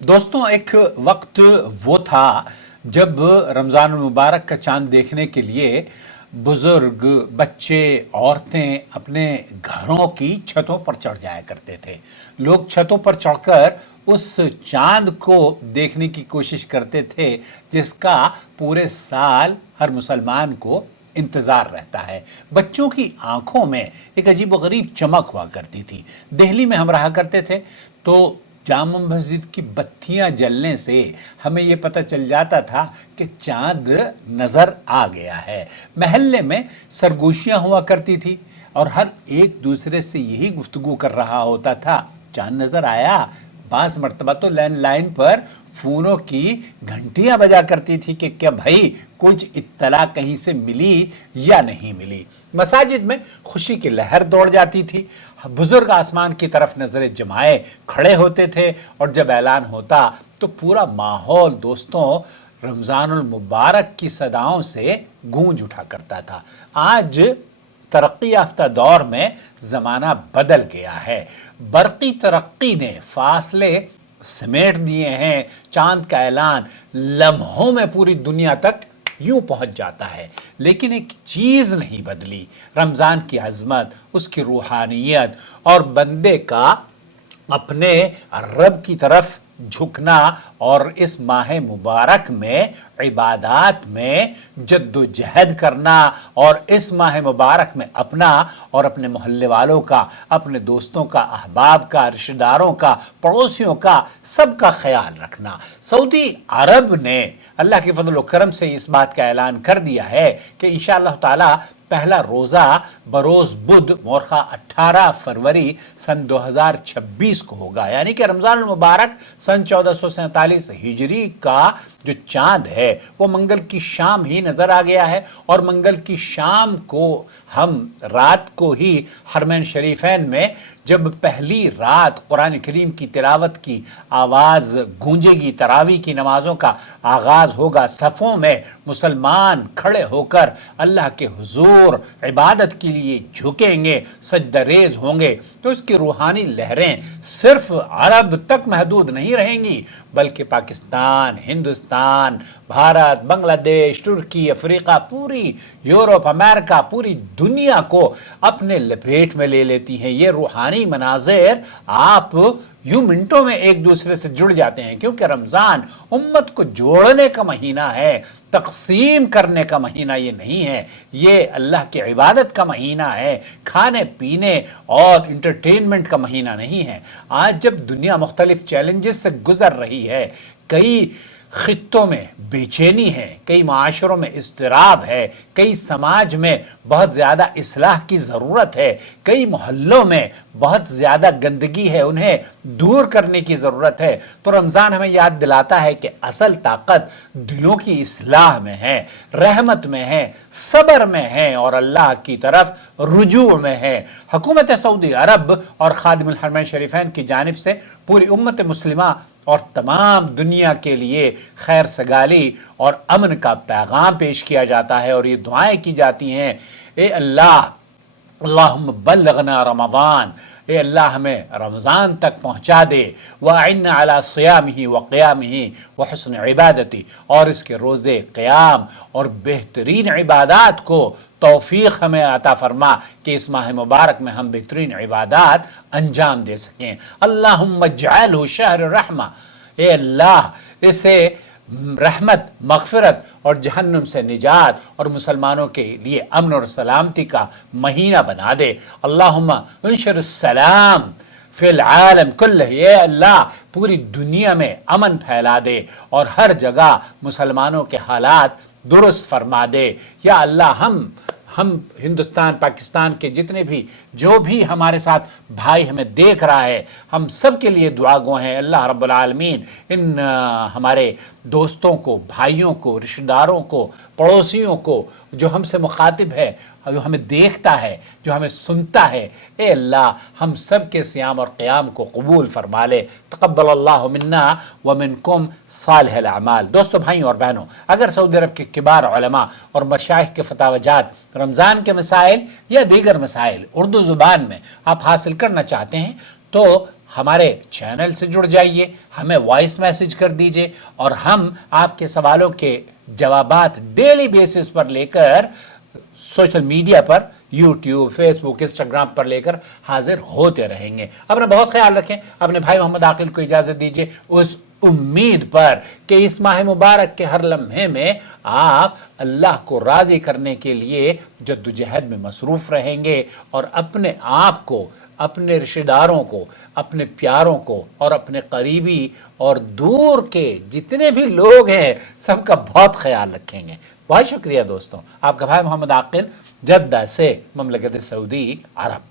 दोस्तों, एक वक्त वो था जब रमज़ान मुबारक का चांद देखने के लिए बुजुर्ग, बच्चे, औरतें अपने घरों की छतों पर चढ़ जाया करते थे। लोग छतों पर चढ़कर उस चांद को देखने की कोशिश करते थे जिसका पूरे साल हर मुसलमान को इंतज़ार रहता है। बच्चों की आंखों में एक अजीब व गरीब चमक हुआ करती थी। दिल्ली में हम रहा करते थे तो जामा मस्जिद की बत्तियां जलने से हमें ये पता चल जाता था कि चांद नजर आ गया है। महल्ले में सरगोशियां हुआ करती थी और हर एक दूसरे से यही गुफ्तगू कर रहा होता था, चांद नजर आया। बास मर्तबा तो लैंडलाइन पर फोनों की घंटियां बजा करती थी कि क्या भाई कुछ इत्तला कहीं से मिली या नहीं मिली। मसाजिद में खुशी की लहर दौड़ जाती थी। बुजुर्ग आसमान की तरफ नजरें जमाए खड़े होते थे और जब ऐलान होता तो पूरा माहौल दोस्तों रमजानुल मुबारक की सदाओं से गूंज उठा करता था। आज तरक्की याफ्ता दौर में ज़माना बदल गया है। बरक़ी तरक्की ने फासले समेट दिए हैं। चांद का ऐलान लम्हों में पूरी दुनिया तक यूं पहुंच जाता है, लेकिन एक चीज़ नहीं बदली, रमज़ान की अज़मत, उसकी रूहानियत और बंदे का अपने रब की तरफ झुकना और इस माह मुबारक में इबादत में जद्दोजहद करना और इस माह मुबारक में अपना और अपने मोहल्ले वालों का, अपने दोस्तों का, अहबाब का, रिश्तेदारों का, पड़ोसियों का, सबका ख्याल रखना। सऊदी अरब ने अल्लाह के फजल व करम से इस बात का ऐलान कर दिया है कि इंशाअल्लाह ताला पहला रोज़ा बरोज़ बुध मोरखा 18 फरवरी सन 2026 को होगा, यानी कि रमज़ान मुबारक सन 1447 हिजरी का जो चांद है वो मंगल की शाम ही नज़र आ गया है। और मंगल की शाम को हम रात को ही हरमैन शरीफैन में जब पहली रात कुरान करीम की तिलावत की आवाज़ गूंजेगी, तरावी की नमाज़ों का आगाज़ होगा, सफ़ों में मुसलमान खड़े होकर अल्लाह के हुजूर इबादत के लिए झुकेंगे, सजदरेज होंगे, तो इसकी रूहानी लहरें सिर्फ अरब तक महदूद नहीं रहेंगी, बल्कि पाकिस्तान, हिंदुस्तान, भारत, बांग्लादेश, तुर्की, अफ्रीका, पूरी यूरोप, अमेरिका, पूरी दुनिया को अपने लपेट में ले लेती हैं। ये रूहानी मनाज़िर आप यूं मिनटों में एक दूसरे से जुड़ जाते हैं, क्योंकि रमज़ान उम्मत को जोड़ने का महीना है, तक़सीम करने का महीना ये नहीं है। ये अल्लाह की इबादत का महीना है, खाने पीने और इंटरटेनमेंट का महीना नहीं है। आज जब दुनिया मुख्तलिफ चैलेंजेस से गुजर रही है, कई खित्तों में बेचैनी है, कई माशरों में इज़्तिराब है, कई समाज में बहुत ज़्यादा इस्लाह की ज़रूरत है, कई मोहल्लों में बहुत ज़्यादा गंदगी है, उन्हें दूर करने की ज़रूरत है, तो रमज़ान हमें याद दिलाता है कि असल ताकत दिलों की इस्लाह में है, रहमत में है, सब्र में है और अल्लाह की तरफ रुजू में है। हुकूमत सऊदी अरब और खादिमुल हरमैन शरीफैन की जानिब से पूरी उम्मत मुस्लिमा और तमाम दुनिया के लिए खैर सगाली और अमन का पैगाम पेश किया जाता है और ये दुआएं की जाती हैं, ए अल्लाह, अल्लाहुम्मा बल्लिगना रमज़ान, ए अल्लाह हमें रमज़ान तक पहुँचा दे, वअइन्ना अला सियामिही व क़ियामिही व हुस्न इबादती, और इसके रोज़े क़याम और बेहतरीन इबादत को तौफीक हमें अता फरमा कि इस माह मुबारक में हम बेहतरीन इबादत अंजाम दे सकें। अल्लाहुम्मा जअलहु शहर रहमा, ए अल्लाह इसे रहमत, मग़फ़िरत और जहन्नुम से निजात और मुसलमानों के लिए अमन और सलामती का महीना बना दे। अल्लाहुम्मा उनशर सलाम फिल आलम कुल्लह, ये अल्लाह पूरी दुनिया में अमन फैला दे और हर जगह मुसलमानों के हालात दुरुस्त फरमा दे। या अल्लाह हम हिंदुस्तान, पाकिस्तान के जितने भी जो भी हमारे साथ भाई हमें देख रहा है, हम सब के लिए दुआ गो हैं। अल्लाह रब्बुल आलमीन इन हमारे दोस्तों को, भाइयों को, रिश्तेदारों को, पड़ोसियों को, जो हमसे मुखातिब है, जो हमें देखता है, जो हमें सुनता है, ए अल्लाह हम सब के सियाम और क़याम को कबूल फरमा ले। तक़ब्बल अल्लाहु मिन्ना व मिनकुम सालिहल अमाल। दोस्तों, भाइयों और बहनों, अगर सऊदी अरब के किबार उलमा और मशाइख के फतावजात रमज़ान के मसाइल या दीगर मसाइल उर्दू ज़ुबान में आप हासिल करना चाहते हैं तो ہمارے چینل سے جڑ جائیے، ہمیں وائس میسج کر دیجئے اور ہم آپ کے سوالوں کے جوابات ڈیلی بیسس پر لے کر سوشل میڈیا پر یوٹیوب، فیس بک، انسٹاگرام پر لے کر حاضر ہوتے رہیں گے۔ اپنا بہت خیال رکھیں، اپنے بھائی محمد عاقل کو اجازت دیجیے اس امید پر کہ اس ماہ مبارک کے ہر لمحے میں آپ اللہ کو راضی کرنے کے لیے جدوجہد میں مصروف رہیں گے اور اپنے آپ کو، اپنے رشتہ داروں کو، اپنے پیاروں کو اور اپنے قریبی اور دور کے جتنے بھی لوگ ہیں سب کا بہت خیال رکھیں گے۔ بہت شکریہ دوستوں، آپ کا بھائی محمد عاقل، جدہ سے، مملکت سعودی عرب۔